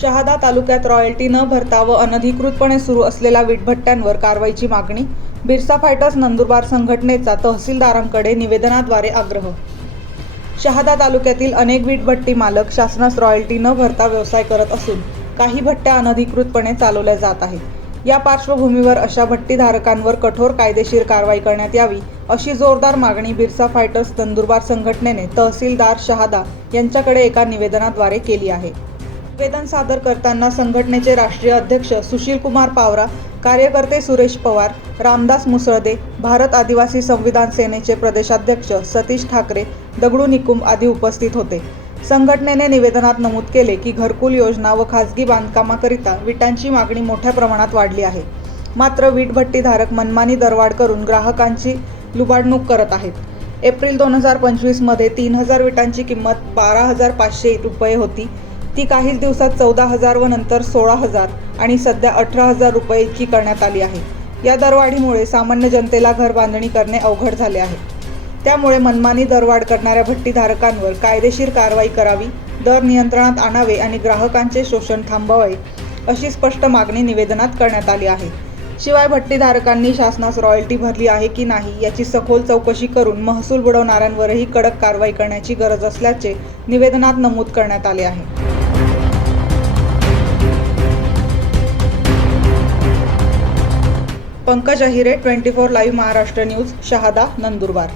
शहादा तालुक्यात रॉयल्टी न भरता व अनधिकृतपणे सुरू असलेल्या विटभट्ट्यांवर कारवाईची मागणी बिरसा फायटर्स नंदुरबार संघटनेचा तहसीलदारांकडे निवेदनाद्वारे आग्रह. शहादा तालुक्यातील अनेक वीटभट्टी मालक शासनास रॉयल्टी न भरता व्यवसाय करत असून काही भट्ट्या अनधिकृतपणे चालवल्या जात आहेत. या पार्श्वभूमीवर अशा भट्टीधारकांवर कठोर कायदेशीर कारवाई करण्यात यावी अशी जोरदार मागणी बिरसा फायटर्स नंदुरबार संघटनेने तहसीलदार शहादा यांच्याकडे एका निवेदनाद्वारे केली आहे. निवेदन सादर करताना संघटनेचे राष्ट्रीय अध्यक्ष सुशील कुमार पावरा कार्यकर्ते सुरेश पवार रामदास मुसळदे भारत आदिवासी संविधान सेनेचे प्रदेशाध्यक्ष सतीश ठाकरे दगडू निकुम आदी उपस्थित होते. संघटनेने निवेदनात नमूद केले की घरकुल योजना व खासगी बांधकामाकरिता विटांची मागणी मोठ्या प्रमाणात वाढली आहे. मात्र वीटभट्टीधारक मनमानी दरवाढ करून ग्राहकांची लुबाडणूक करत आहेत. एप्रिल दोन हजार पंचवीसमध्ये तीन हजार विटांची किंमत बारा हजार पाचशे रुपये होती. ती काही दिवसात चौदा हजार व नंतर सोळा हजार आणि सध्या अठरा हजार रुपये इतकी करण्यात आली आहे. या दरवाढीमुळे सामान्य जनतेला घर बांधणी करणे अवघड झाले आहे. त्यामुळे मनमानी दरवाढ करणाऱ्या भट्टीधारकांवर कायदेशीर कारवाई करावी दर नियंत्रणात आणावे आणि ग्राहकांचे शोषण थांबवावे अशी स्पष्ट मागणी निवेदनात करण्यात आली आहे. शिवाय भट्टीधारकांनी शासनास रॉयल्टी भरली आहे की नाही याची सखोल चौकशी करून महसूल बुडवणाऱ्यांवरही कडक कारवाई करण्याची गरज असल्याचे निवेदनात नमूद करण्यात आले आहे. Pankaj Ahire twenty four live Maharashtra news Shahada Nandurbar.